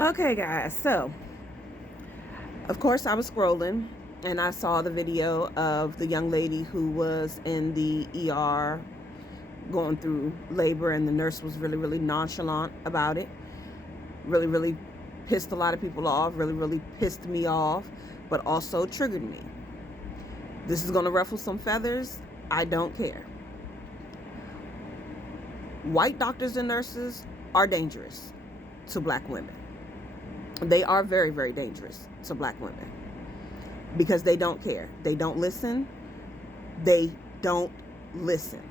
Okay, guys, so of course I was scrolling and I saw the video of the young lady who was in the ER going through labor, and the nurse was really, really nonchalant about it. Really, really pissed a lot of people off, really, really pissed me off, but also triggered me. This is going to ruffle some feathers. I don't care. White doctors and nurses are dangerous to black women. They are very, very dangerous to black women because they don't care. They don't listen. They don't listen.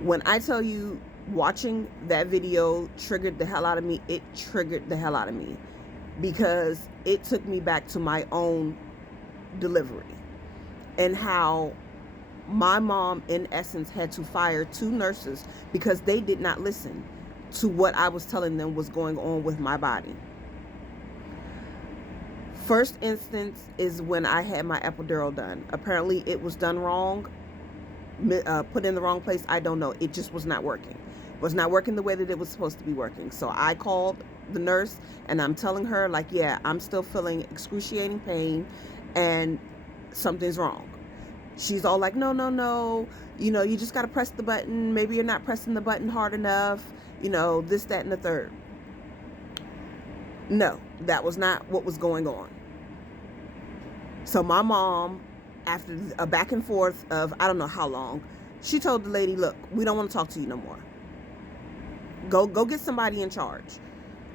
When I tell you watching that video triggered the hell out of me, it triggered the hell out of me because it took me back to my own delivery and how my mom, in essence, had to fire two nurses because they did not listen to what I was telling them was going on with my body. First instance is when I had my epidural done. Apparently, it was done wrong, put in the wrong place. I don't know. It just was not working. It was not working the way that it was supposed to be working. So I called the nurse and I'm telling her, like, yeah, I'm still feeling excruciating pain and something's wrong. She's all like, no, no, no, you just got to press the button. Maybe you're not pressing the button hard enough, this, that, and the third. No, that was not what was going on. So my mom, after a back and forth of I don't know how long, she told the lady, look, we don't want to talk to you no more. Go get somebody in charge.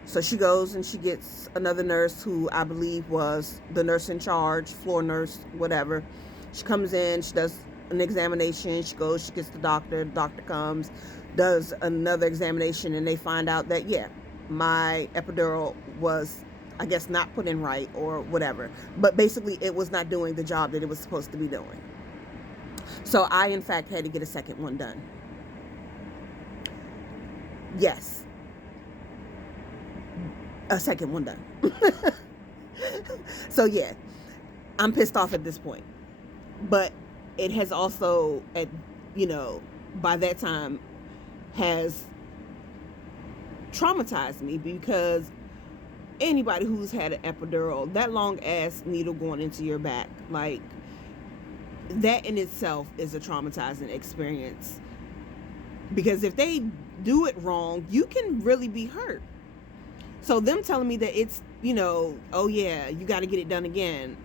So she goes and she gets another nurse who I believe was the nurse in charge, floor nurse, whatever. She comes in, she does an examination, she goes, she gets the doctor comes, does another examination, and they find out that, yeah, my epidural was, I guess, not put in right or whatever. But basically, it was not doing the job that it was supposed to be doing. So I, in fact, had to get a second one done. Yes, a second one done. So yeah, I'm pissed off at this point. But it has also, by that time, has traumatized me because anybody who's had an epidural, that long ass needle going into your back, like, that in itself is a traumatizing experience. Because if they do it wrong, you can really be hurt. So them telling me that it's, oh yeah, you got to get it done again.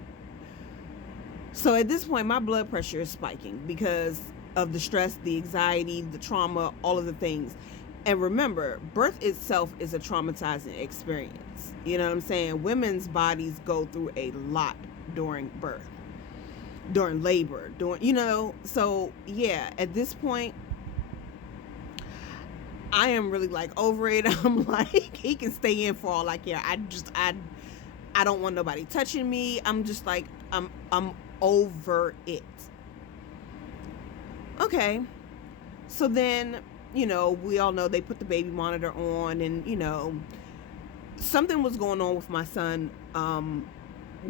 So at this point, my blood pressure is spiking because of the stress, the anxiety, the trauma, all of the things. And remember, birth itself is a traumatizing experience. You know what I'm saying? Women's bodies go through a lot during birth, during labor, so yeah, at this point, I am really like over it. I'm like, he can stay in for all I care. I don't want nobody touching me. I'm just like, I'm over it. Okay. So then, we all know they put the baby monitor on, and, something was going on with my son,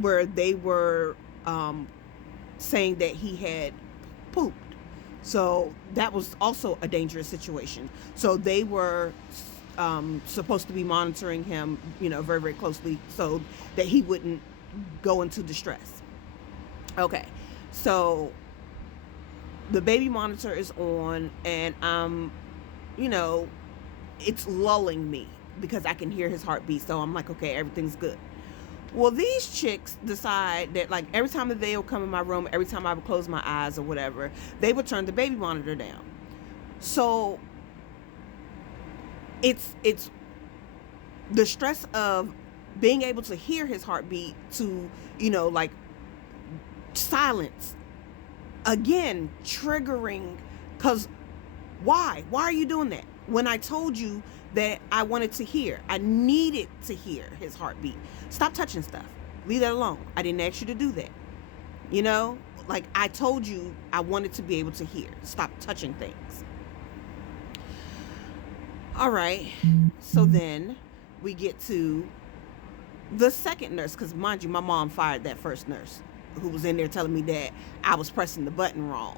where they were saying that he had pooped. So that was also a dangerous situation. So they were supposed to be monitoring him, very, very closely so that he wouldn't go into distress. Okay. So the baby monitor is on, and you know, it's lulling me because I can hear his heartbeat. So I'm like, okay, everything's good. Well, these chicks decide that, like, every time that they would come in my room, every time I would close my eyes or whatever, they would turn the baby monitor down. So it's the stress of being able to hear his heartbeat to, like, silence again, triggering. Because why are you doing that when I told you that I wanted to hear, I needed to hear his heartbeat? Stop touching stuff, leave that alone. I didn't ask you to do that. Like, I told you I wanted to be able to hear. Stop touching things. All right, so then we get to the second nurse, because mind you, my mom fired that first nurse who was in there telling me that I was pressing the button wrong.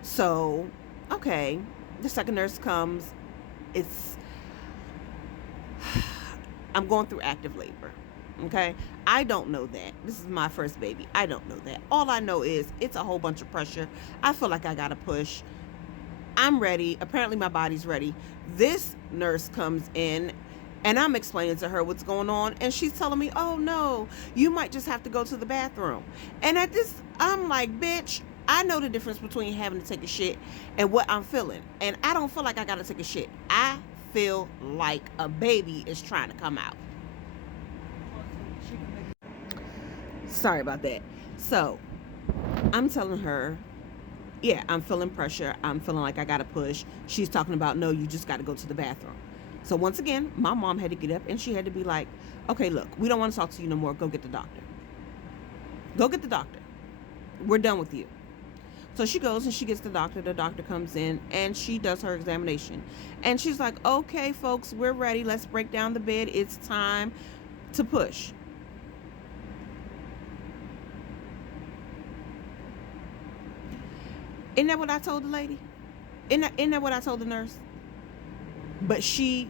So, okay, the second nurse comes. It's I'm going through active labor. Okay? I don't know that. This is my first baby. I don't know that. All I know is it's a whole bunch of pressure. I feel like I got to push. I'm ready. Apparently my body's ready. This nurse comes in and I'm explaining to her what's going on, and she's telling me, oh no, you might just have to go to the bathroom. And at this, I'm like, bitch, I know the difference between having to take a shit and what I'm feeling. And I don't feel like I gotta take a shit. I feel like a baby is trying to come out. Sorry about that. So I'm telling her, yeah, I'm feeling pressure. I'm feeling like I gotta push. She's talking about, no, you just gotta go to the bathroom. So once again, my mom had to get up and she had to be like, okay, look, we don't want to talk to you no more. Go get the doctor. Go get the doctor. We're done with you. So she goes and she gets the doctor. The doctor comes in and she does her examination. And she's like, okay, folks, we're ready. Let's break down the bed. It's time to push. Isn't that what I told the lady? Isn't that what I told the nurse? But she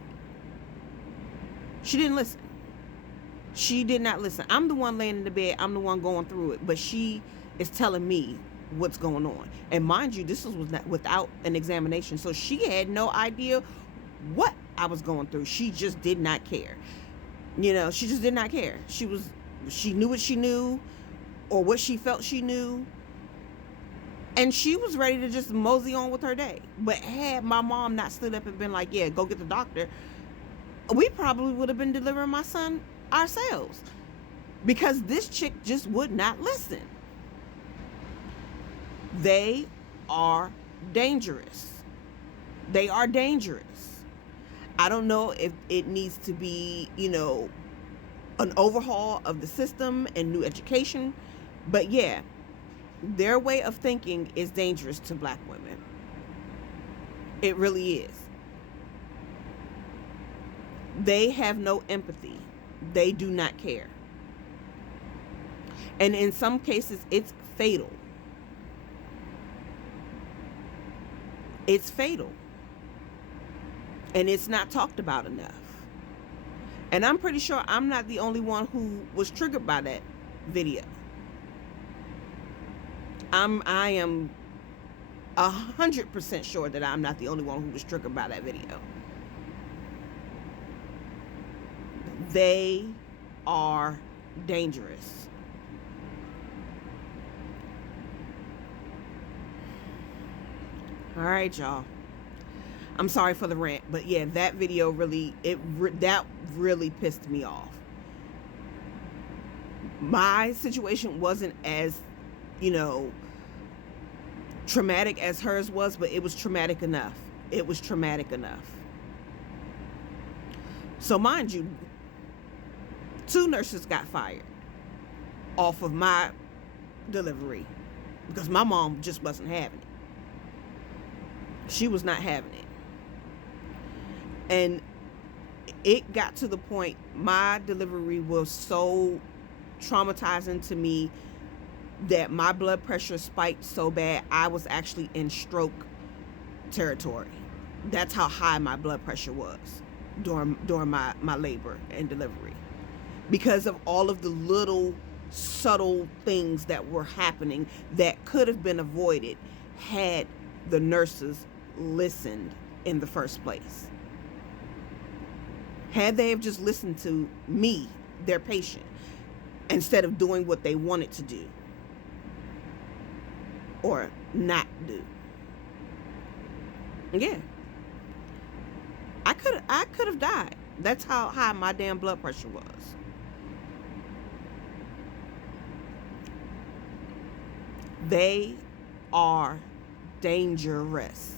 didn't listen. She did not listen. I'm the one laying in the bed. I'm the one going through it. But she is telling me what's going on. And mind you, this was without an examination. So she had no idea what I was going through. She just did not care. You know, she just did not care. She knew what she knew or what she felt she knew. And she was ready to just mosey on with her day. But had my mom not stood up and been like, yeah, go get the doctor, we probably would have been delivering my son ourselves. Because this chick just would not listen. They are dangerous. They are dangerous. I don't know if it needs to be, you know, an overhaul of the system and new education. But yeah, their way of thinking is dangerous to black women. It really is. They have no empathy. They do not care. And in some cases, it's fatal. It's fatal. And it's not talked about enough. And I'm pretty sure I'm not the only one who was triggered by that video. I am 100% sure that I'm not the only one who was triggered by that video. They are dangerous. All right, y'all. I'm sorry for the rant, but yeah, that video that really pissed me off. My situation wasn't as, you know, traumatic as hers was, but it was traumatic enough. It was traumatic enough. So mind you, 2 nurses got fired off of my delivery because my mom just wasn't having it. She was not having it. And it got to the point, my delivery was so traumatizing to me that my blood pressure spiked so bad I was actually in stroke territory. That's how high my blood pressure was during my labor and delivery, because of all of the little subtle things that were happening that could have been avoided had the nurses listened in the first place. Had they have just listened to me, their patient, instead of doing what they wanted to do or not do. Yeah. I could have died. That's how high my damn blood pressure was. They are dangerous.